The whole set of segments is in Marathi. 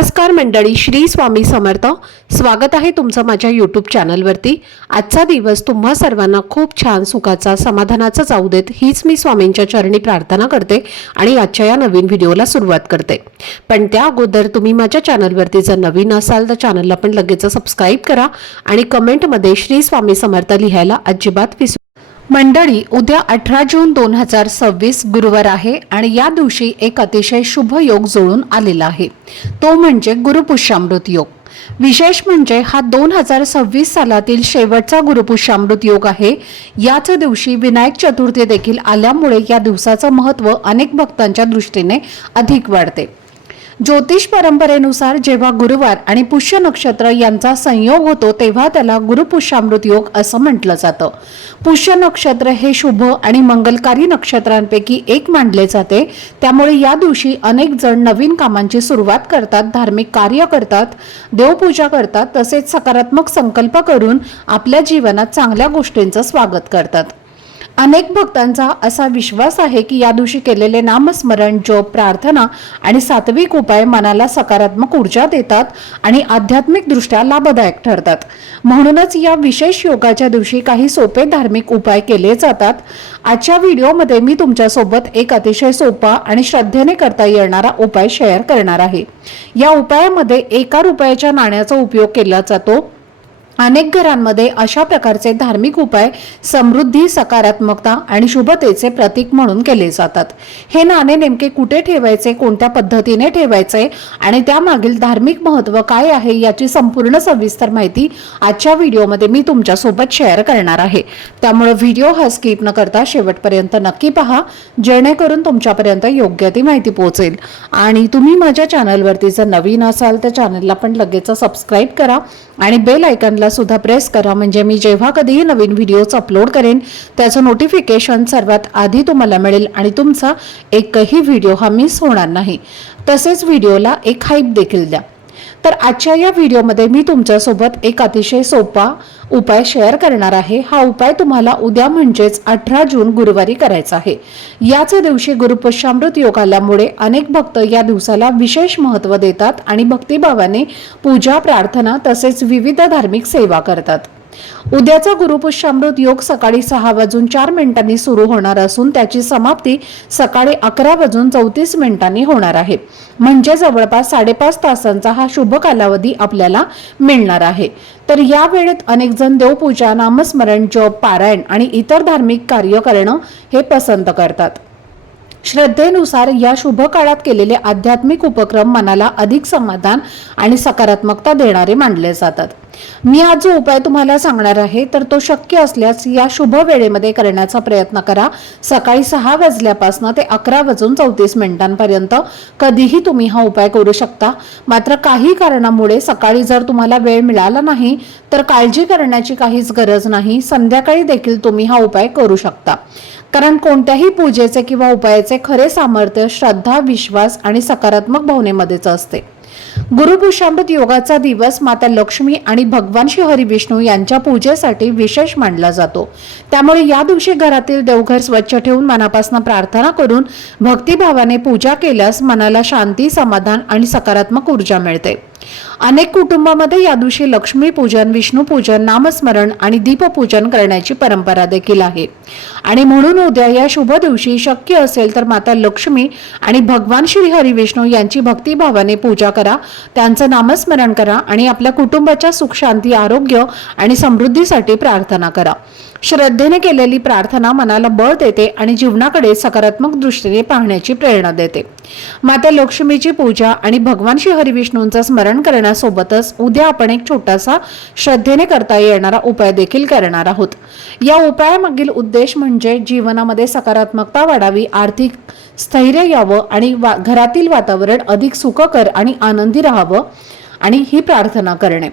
नमस्कार मंडळी, श्री स्वामी समर्थ. स्वागत आहे तुमचं माझ्या यूट्यूब चॅनलवरती. आजचा दिवस तुम्हा सर्वांना खूप छान, सुखाचा, समाधानाचा जाऊ देत, हीच मी स्वामींच्या चरणी प्रार्थना करते आणि आजच्या या नवीन व्हिडिओला सुरुवात करते. पण त्या अगोदर तुम्ही माझ्या चॅनलवरती जर नवीन असाल तर चॅनलला पण लगेच सबस्क्राईब करा आणि कमेंटमध्ये श्री स्वामी समर्थ लिहायला अजिबात विसरू. मंडळी, उद्या 18 जून 2026 गुरुवार आहे आणि या दिवशी एक अतिशय शुभ योग जुळून आलेला आहे. तो म्हणजे गुरुपुष्यामृत योग. विशेष म्हणजे हा 2026 सालातील शेवटचा गुरुपुष्यामृत योग आहे. याच दिवशी विनायक चतुर्थी देखील आल्यामुळे या दिवसाचं महत्त्व अनेक भक्तांच्या दृष्टीने अधिक वाढते. ज्योतिष परंपरेनुसार जेव्हा गुरुवार आणि पुष्य नक्षत्र यांचा संयोग होतो तेव्हा त्याला गुरुपुष्यामृत योग असं म्हटलं जातं. पुष्य नक्षत्र हे शुभ आणि मंगलकारी नक्षत्रांपैकी एक मानले जाते. त्यामुळे या दिवशी अनेक जण नवीन कामांची सुरुवात करतात, धार्मिक कार्य करतात, देवपूजा करतात, तसेच सकारात्मक संकल्प करून आपल्या जीवनात चांगल्या गोष्टींचं स्वागत करतात. अनेक भक्तांचा असा विश्वास आहे की या दिवशी केलेले नामस्मरण, जप, प्रार्थना आणि सात्विक उपाय मनाला सकारात्मक ऊर्जा देतात आणि आध्यात्मिक दृष्ट्या लाभदायक ठरतात. म्हणूनच या विशेष योगाच्या दिवशी काही सोपे धार्मिक उपाय केले जातात. आजच्या व्हिडिओमध्ये मी तुमच्यासोबत एक अतिशय सोपा आणि श्रद्धेने करता येणारा उपाय शेअर करणार आहे. या उपायामध्ये 1 रुपयाच्या नाण्याचा उपयोग केला जातो. अनेक घरांमध्ये अशा प्रकारचे धार्मिक उपाय समृद्धी, सकारात्मकता आणि शुभतेचे प्रतीक म्हणून केले जातात. हे नाणे नेमके कुठे ठेवायचे, कोणत्या पद्धतीने ठेवायचे आणि त्यामागील धार्मिक महत्त्व काय आहे याची संपूर्ण सविस्तर माहिती आजच्या व्हिडिओमध्ये मी तुमच्यासोबत शेअर करणार आहे. त्यामुळे व्हिडिओ हा स्किप न करता शेवटपर्यंत नक्की पहा, जेणेकरून तुमच्यापर्यंत योग्य ती माहिती पोहोचेल. आणि तुम्ही माझ्या चॅनलवरती जर नवीन असाल तर चॅनलला पण लगेच सबस्क्राईब करा आणि बेल आयकॉनला सुद्धा प्रेस करा, म्हणजे मी जेव्हा कधीही नवीन व्हिडिओज अपलोड करेन त्याचं नोटिफिकेशन सर्वात आधी तुम्हाला मिळेल आणि तुमचा एकही व्हिडिओ हा मिस होणार नाही. तसेच व्हिडिओला एक हाईप देखील द्या. तर आजच्या या व्हिडिओमध्ये मी तुमच्यासोबत एक अतिशय सोपा उपाय शेअर करणार आहे. हा उपाय तुम्हाला उद्या म्हणजेच 18 जून गुरुवारी करायचा आहे. याच दिवशी गुरुपुष्यामृत योग आल्यामुळे अनेक भक्त या दिवसाला विशेष महत्त्व देतात आणि भक्तिभावाने पूजा, प्रार्थना तसेच विविध धार्मिक सेवा करतात. उद्याचा गुरुपुष्यामृत योग सकाळी 6:04 सुरू होणार असून त्याची समाप्ती सकाळी 11:34 होणार आहे. म्हणजे जवळपास 5.5 तासांचा हा शुभ कालावधी आपल्याला मिळणार आहे. तर या वेळेत अनेक जण देवपूजा, नामस्मरण, जप, पारायण आणि इतर धार्मिक कार्य करणं हे पसंत करतात. श्रद्धेनुसार या शुभ काळात केलेले आध्यात्मिक उपक्रम मनाला अधिक समाधान आणि सकारात्मकता देणारे मानले जातात. मी आज जो उपाय तुम्हाला सांगणार आहे तर तो शक्य असल्यास या शुभ वेळेमध्ये करण्याचा प्रयत्न करा. सकाळी 6 वाजल्यापासून ते 11:34 कधीही तुम्ही हा उपाय करू शकता. मात्र काही कारणामुळे सकाळी जर तुम्हाला वेळ मिळाला नाही तर काळजी करण्याची काहीच गरज नाही. संध्याकाळी देखील तुम्ही हा उपाय करू शकता. कारण कोणत्याही पूजेचे किंवा उपायाचे खरे सामर्थ्य श्रद्धा, विश्वास आणि सकारात्मक भावनेमध्येच असते. गुरुपुष्यामृत योगाचा दिवस माता लक्ष्मी आणि भगवान श्री हरी विष्णू यांच्या पूजेसाठी विशेष मानला जातो. त्यामुळे या दिवशी घरातील देवघर स्वच्छ ठेवून मनापासून प्रार्थना करून भक्तिभावाने पूजा केल्यास मनाला शांती, समाधान आणि सकारात्मक ऊर्जा मिळते. अनेक कुटुंबामध्ये या दिवशी लक्ष्मी पूजन, विष्णू पूजन, नामस्मरण आणि दीपपूजन करण्याची परंपरा देखील आहे. आणि म्हणून उद्या या शुभ दिवशी शक्य असेल तर माता लक्ष्मी आणि भगवान श्री हरी विष्णू यांची भक्तिभावाने पूजा करा, त्यांचं नामस्मरण करा आणि आपल्या कुटुंबाच्या सुख, शांती, आरोग्य आणि समृद्धीसाठी प्रार्थना करा. श्रद्धेने केलेली प्रार्थना मनाला बळ देते आणि जीवनाकडे सकारात्मक दृष्टीने पाहण्याची प्रेरणा देते. माता लक्ष्मीची पूजा आणि भगवान श्री हरी विष्णूंचं स्मरण करण्यासोबतच उद्या आपण एक छोटासा श्रद्धेने करता येणारा उपाय देखील करणार आहोत. या उपायामागील उद्देश म्हणजे जीवनामध्ये सकारात्मकता वाढावी, आर्थिक स्थैर्य यावं आणि घरातील वातावरण अधिक सुखकर आणि आनंदी राहावं आणि ही प्रार्थना करणे.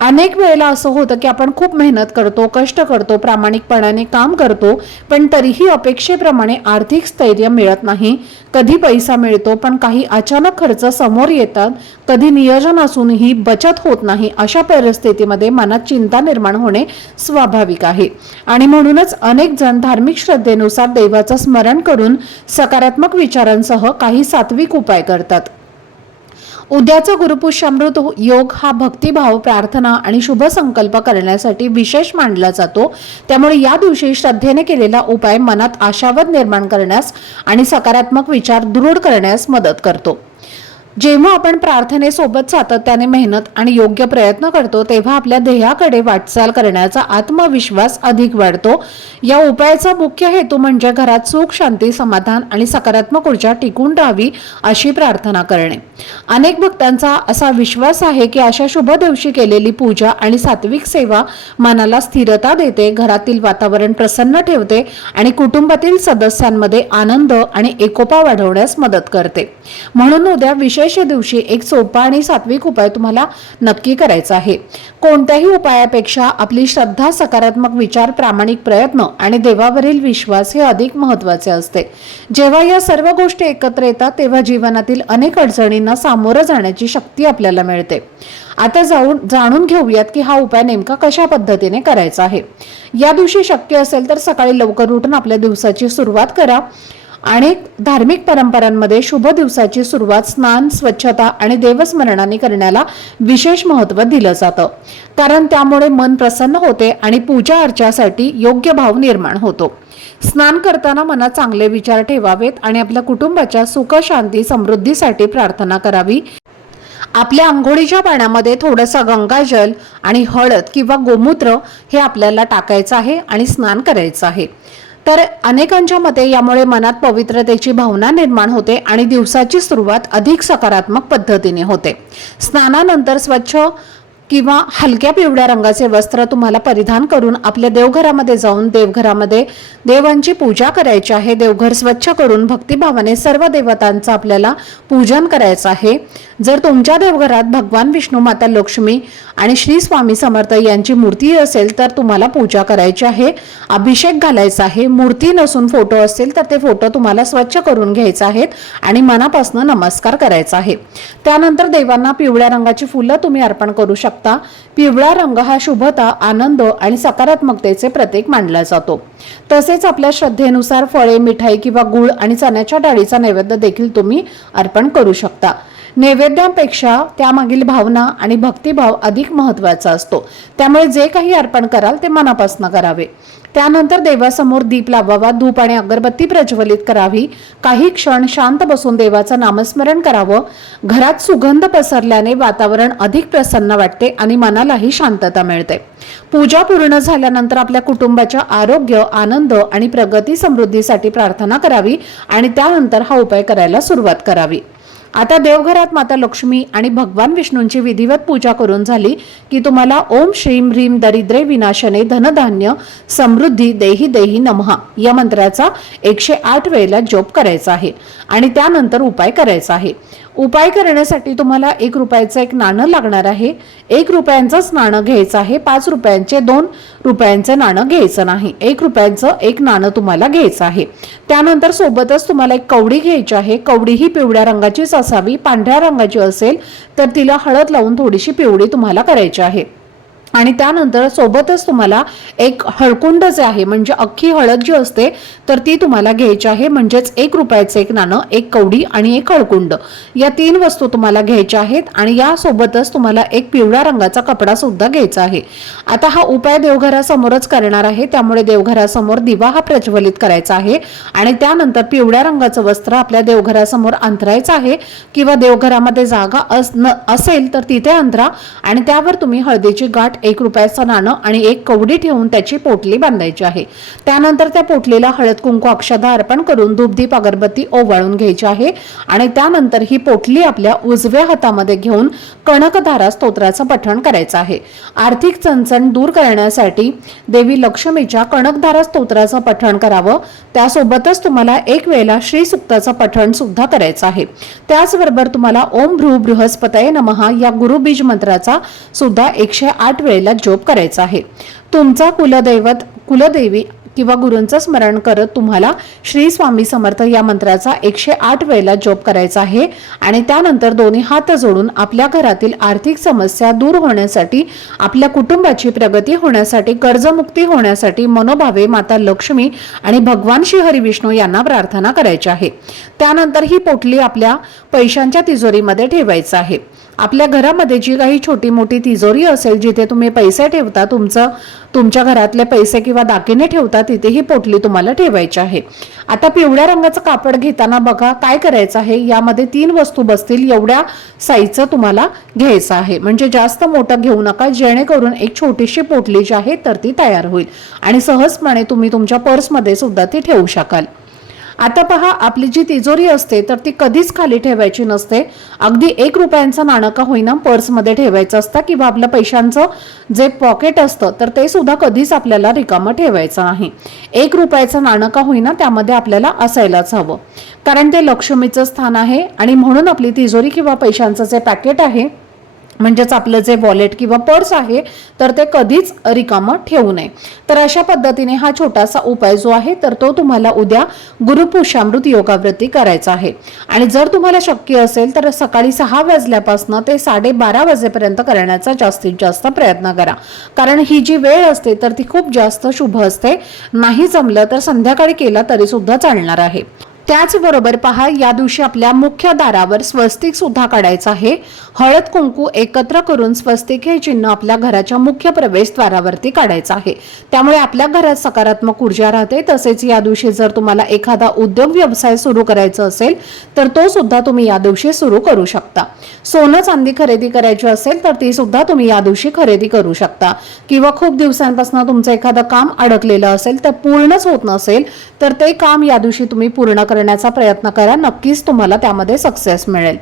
अनेक वेळेला असं होतं की आपण खूप मेहनत करतो, कष्ट करतो, प्रामाणिकपणाने काम करतो, पण तरीही अपेक्षेप्रमाणे आर्थिक स्थैर्य मिळत नाही. कधी पैसा मिळतो पण काही अचानक खर्च समोर येतात, कधी नियोजन असूनही बचत होत नाही. अशा परिस्थितीमध्ये मनात चिंता निर्माण होणे स्वाभाविक आहे आणि म्हणूनच अनेक जण धार्मिक श्रद्धेनुसार देवाचं स्मरण करून सकारात्मक विचारांसह काही सात्विक उपाय करतात. उद्याचा गुरुपुष्यामृत योग हा भक्तिभाव, प्रार्थना आणि शुभ संकल्प करण्यासाठी विशेष मानला जातो। त्यामुळे या दिवशी श्रद्धेने केलेला उपाय मनात आशावाद निर्माण करण्यास आणि सकारात्मक विचार दृढ करण्यास मदत करतो। जेव्हा आपण प्रार्थनेसोबत सातत्याने मेहनत आणि योग्य प्रयत्न करतो तेव्हा आपल्या ध्येयाकडे वाटचाल करण्याचा आत्मविश्वास अधिक वाढतो। या उपायाचा मुख्य हेतू म्हणजे घरात सुख, शांती, समाधान आणि सकारात्मक ऊर्जा टिकून राहावी अशी प्रार्थना करणे। अनेक भक्तांचा असा विश्वास आहे की अशा शुभ दिवशी केलेली पूजा आणि सात्विक सेवा मनाला स्थिरता देते, घरातील वातावरण प्रसन्न ठेवते आणि कुटुंबातील सदस्यांमध्ये आनंद आणि एकोपा वाढवण्यास मदत करते। म्हणून उद्या विशेष दिवशी एक सोपा आणि सात्विक उपाय तुम्हाला नक्की करायचा आहे। कोणत्याही उपायापेक्षा आपली श्रद्धा, सकारात्मक विचार, प्रामाणिक प्रयत्न आणि देवावरील विश्वास हे अधिक महत्त्वाचे असते। जेव्हा या सर्व गोष्टी एकत्र येतात तेव्हा जीवनातील अनेक अडचणींना सामोरं जाण्याची शक्ती आपल्याला मिळते। आता जाणून घेऊयात की हा उपाय नेमका कशा पद्धतीने करायचा आहे। या दिवशी शक्य असेल तर सकाळी लवकर उठून आपल्या दिवसाची सुरुवात करा। अनेक धार्मिक परंपरांमध्ये शुभ दिवसाची सुरुवात स्नान, स्वच्छता आणि देवस्मरणाने करण्याला विशेष महत्त्व दिलं जातं, कारण त्यामुळे मन प्रसन्न होते आणि पूजा अर्चासाठी योग्य भाव निर्माण होतो। स्नान करताना मनात चांगले विचार ठेवावेत आणि आपल्या कुटुंबाच्या सुख, शांती, समृद्धीसाठी प्रार्थना करावी। आपल्या अंघोळीच्या पाण्यामध्ये थोडंसं गंगाजल आणि हळद किंवा गोमूत्र हे आपल्याला टाकायचं आहे आणि स्नान करायचं आहे। तर अनेकांच्या मते यामुळे मनात पवित्रतेची भावना निर्माण होते आणि दिवसाची सुरुवात अधिक सकारात्मक पद्धतीने होते। स्नानानंतर स्वच्छ किंवा हलक्या पिवळ्या रंगाचे वस्त्र तुम्हाला परिधान करून आपल्या देवघरामध्ये जाऊन देवघरामध्ये देवांची पूजा करायची आहे। देवघर स्वच्छ करून भक्तिभावाने सर्व देवतांचं आपल्याला पूजन करायचं आहे। जर तुमच्या देवघरात भगवान विष्णू, माता लक्ष्मी आणि श्री स्वामी समर्थ यांची मूर्ती असेल तर तुम्हाला पूजा करायची आहे, अभिषेक घालायचा आहे। मूर्ती नसून फोटो असतील तर ते फोटो तुम्हाला स्वच्छ करून घ्यायचे आहेत आणि मनापासून नमस्कार करायचा आहे। त्यानंतर देवांना पिवळ्या रंगाची फुलं तुम्ही अर्पण करू शकता। पिवळा रंग हा शुभता, आनंद आणि सकारात्मकतेचे प्रतीक मानला जातो। तसेच आपल्या श्रद्धेनुसार फळे, मिठाई किंवा गूळ आणि चण्याच्या डाळीचा नैवेद्य देखील तुम्ही अर्पण करू शकता। नैवेद्यापेक्षा त्यामागील भावना आणि भक्तिभाव अधिक महत्त्वाचा असतो, त्यामुळे जे काही अर्पण कराल ते मनापासून करावे। त्यानंतर देवासमोर दीप लावावा, धूप आणि अगरबत्ती प्रज्वलित करावी। काही क्षण शांत बसून देवाचं नामस्मरण करावं। घरात सुगंध पसरल्याने वातावरण अधिक प्रसन्न वाटते आणि मनालाही शांतता मिळते। पूजा पूर्ण झाल्यानंतर आपल्या कुटुंबाच्या आरोग्य, आनंद आणि प्रगती, समृद्धीसाठी प्रार्थना करावी आणि त्यानंतर हा उपाय करायला सुरुवात करावी। आता देवघरात माता लक्ष्मी आणि भगवान विष्णूंची विधिवत पूजा करून झाली की तुम्हाला ओम श्रीम ह्रीम दरिद्रे विनाशने धनधान्य समृद्धी देही देही नमः या मंत्राचा 108 वेळेला जप करायचा आहे आणि त्यानंतर उपाय करायचा आहे। उपाय करण्यासाठी तुम्हाला 1 रुपयाचं एक नाणं लागणार आहे। 1 रुपयांचंच नाणं घ्यायचं आहे, 5 रुपयांचे 2 रुपयांचं नाणं घ्यायचं नाही। 1 रुपयांचं एक नाणं तुम्हाला घ्यायचं आहे। त्यानंतर सोबतच तुम्हाला एक कवडी घ्यायची आहे। कवडी ही पिवळ्या रंगाचीच असावी, पांढऱ्या रंगाची असेल तर तिला हळद लावून थोडीशी पिवळी तुम्हाला करायची आहे। आणि त्यानंतर सोबतच तुम्हाला एक हळकुंड जे आहे म्हणजे अख्खी हळद जी असते तर ती तुम्हाला घ्यायची आहे। म्हणजेच 1 रुपयाचं एक नाणं, एक कवडी आणि एक हळकुंड या 3 वस्तू तुम्हाला घ्यायच्या आहेत आणि या सोबतच तुम्हाला एक पिवळ्या रंगाचा कपडा सुद्धा घ्यायचा आहे। आता हा उपाय देवघरासमोरच करणार आहे, त्यामुळे देवघरासमोर दिवा हा प्रज्वलित करायचा आहे आणि त्यानंतर पिवळ्या रंगाचं वस्त्र आपल्या देवघरासमोर अंथरायचं आहे किंवा देवघरामध्ये जागा असेल तर तिथे अंथरा आणि त्यावर तुम्ही हळदीची गाठ, 1 रुपयाचं नाणं आणि एक कवडी ठेवून त्याची पोटली बांधायची आहे। त्यानंतर त्या पोटलीला हळद, कुंकू, अक्षता अर्पण करून धूपदीप अगरबत्ती ओवाळून घ्यायची आहे आणि त्यानंतर ही पोटली आपल्या उजव्या हातामध्ये घेऊन कणकधारा स्तोत्राचं पठण करायचं आहे। आर्थिक चणचण दूर करण्यासाठी देवी लक्ष्मीच्या कणकधारा स्तोत्राचं पठण करावं। त्यासोबतच तुम्हाला 1 वेळेला श्री सुक्ताचं पठण सुद्धा करायचं आहे। त्याचबरोबर तुम्हाला ओम भ्रू बृहस्पतये नमः या गुरुबीज मंत्राचा सुद्धा 108 वेळेला जप करायचा आहे। तुमचा कुलदैवत, कुलदेवी किंवा गुरूंचं स्मरण करत तुम्हाला श्री स्वामी समर्थ या मंत्राचा 108 वेळेला जप करायचा आहे आणि त्यानंतर दोन्ही हात जोडून आपल्या घरातील आर्थिक समस्या दूर होण्यासाठी, आपल्या कुटुंबाची प्रगती होण्यासाठी, कर्जमुक्ती होण्यासाठी मनोभावे माता लक्ष्मी आणि भगवान श्री हरी विष्णू यांना प्रार्थना करायची आहे। त्यानंतर ही पोटली आपल्या पैशांच्या तिजोरीमध्ये ठेवायचं आहे। आपल्या घरामध्ये जी काही छोटी मोठी तिजोरी असेल, जिथे तुम्ही पैसे ठेवता, तुमच्या घरातले पैसे किंवा दागिने ठेवता, तिथे ही पोटली तुम्हाला ठेवायची आहे। आता पिवळ्या रंगाचं कापड घेताना बघा काय करायचं आहे, यामध्ये 3 वस्तू बसतील एवढ्या साईजचं तुम्हाला घ्यायचं आहे, म्हणजे जास्त मोठं घेऊ नका, जेणेकरून एक छोटीशी पोटली जी आहे तर ती तयार होईल आणि सहजपणे तुम्ही तुमच्या पर्समध्ये सुद्धा ती ठेवू शकाल। आता पहा, आपली जी तिजोरी असते तर ती कधीच खाली ठेवायची नसते। अगदी 1 रुपयांचं नाणं का होईना पर्समध्ये ठेवायचं असतं किंवा आपल्या पैशांचं जे पॉकेट असतं तर ते सुद्धा कधीच आपल्याला रिकामं ठेवायचं नाही। 1 रुपयाचं नाणं का होईना त्यामध्ये आपल्याला असायलाच हवं, कारण ते लक्ष्मीचं स्थान आहे आणि म्हणून आपली तिजोरी किंवा पैशांचं जे पॅकेट आहे, म्हणजेच आपलं जे वॉलेट किंवा पर्स आहे तर ते कधीच रिकामं ठेवू नये। तर अशा पद्धतीने हा छोटासा उपाय जो आहे तर तो तुम्हाला उद्या गुरुपुष्यामृत योगावृत्ती करायचा आहे आणि जर तुम्हाला शक्य असेल तर सकाळी 6 वाजल्यापासून ते 12:30 वाजेपर्यंत करण्याचा जास्तीत जास्त प्रयत्न करा, कारण ही जी वेळ असते तर ती खूप जास्त शुभ असते। नाही जमलं तर संध्याकाळी केला तरी सुद्धा चालणार आहे। त्याचबरोबर पहा, या दिवशी आपल्या मुख्य दारावर स्वस्तिक सुद्धा काढायचं आहे। हळद कुंकू एकत्र करून स्वस्तिक हे चिन्ह आपल्या घराच्या मुख्य प्रवेशद्वारावरती काढायचं आहे, त्यामुळे आपल्या घरात सकारात्मक ऊर्जा राहते। तसेच या दिवशी जर तुम्हाला एखादा उद्योग व्यवसाय सुरू करायचा असेल तर तो सुद्धा तुम्ही या दिवशी सुरू करू शकता। सोनं चांदी खरेदी करायची असेल तर ती सुद्धा तुम्ही या दिवशी खरेदी करू शकता, किंवा खूप दिवसांपासून तुमचं एखादं काम अडकलेलं असेल तर पूर्णच होत नसेल तर ते काम या दिवशी तुम्ही पूर्ण करण्याचा प्रयत्न करा, नक्कीच तुम्हाला त्यामध्ये सक्सेस मिळेल।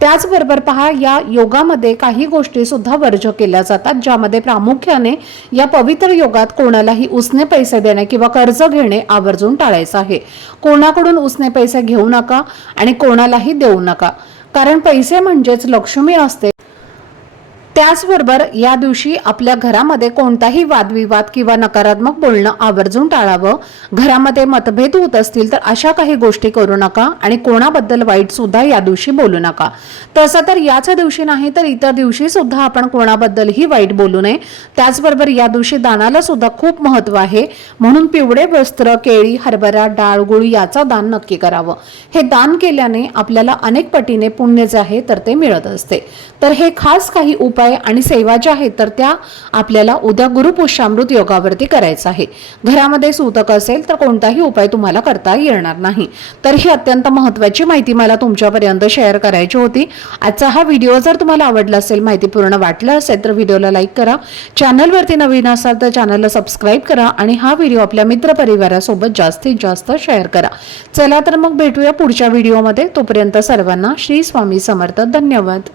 त्याचबरोबर पहा, या योगामध्ये काही गोष्टी सुद्धा वर्ज्य केल्या जातात, ज्यामध्ये प्रामुख्याने या पवित्र योगात कोणालाही उसने पैसे देणे किंवा कर्ज घेणे आवर्जून टाळायचं आहे। कोणाकडून उसने पैसे घेऊ नका आणि कोणालाही देऊ नका, कारण पैसे म्हणजेच लक्ष्मी असते। त्याचबरोबर या दिवशी आपल्या घरामध्ये कोणताही वादविवाद किंवा नकारात्मक बोलणं आवर्जून टाळावं। घरामध्ये मतभेद होत असतील तर अशा काही गोष्टी करू नका आणि कोणाबद्दल वाईट सुद्धा या दिवशी बोलू नका। तसं तर याच दिवशी नाही तर इतर दिवशी सुद्धा आपण कोणाबद्दलही वाईट बोलू नये। त्याचबरोबर या दिवशी दानाला सुद्धा खूप महत्त्व आहे, म्हणून पिवळे वस्त्र, केळी, हरभरा डाळ, गुळ याचा दान नक्की करावं। हे दान केल्याने आपल्याला अनेक पटीने पुण्य जे आहे तर ते मिळत असते। तर हे खास काही उपाय आणि सेवा ज्या आहेत तर त्या आपल्याला उद्या गुरुपुष्यामृत योगावरती करायचं आहे। घरामध्ये सूतक असेल तर कोणताही उपाय तुम्हाला करता येणार नाही। तर ही अत्यंत महत्त्वाची माहिती मला तुमच्यापर्यंत शेअर करायची होती। आजचा हा व्हिडिओ जर तुम्हाला आवडला असेल, माहितीपूर्ण वाटला असेल तर व्हिडिओला लाईक करा, चॅनलवरती नवीन असाल तर चॅनलला सबस्क्राईब करा आणि हा व्हिडिओ आपल्या मित्रपरिवारासोबत जास्तीत जास्त शेअर करा। चला तर मग भेटूया पुढच्या व्हिडिओमध्ये, तोपर्यंत सर्वांना श्री स्वामी समर्थ। धन्यवाद।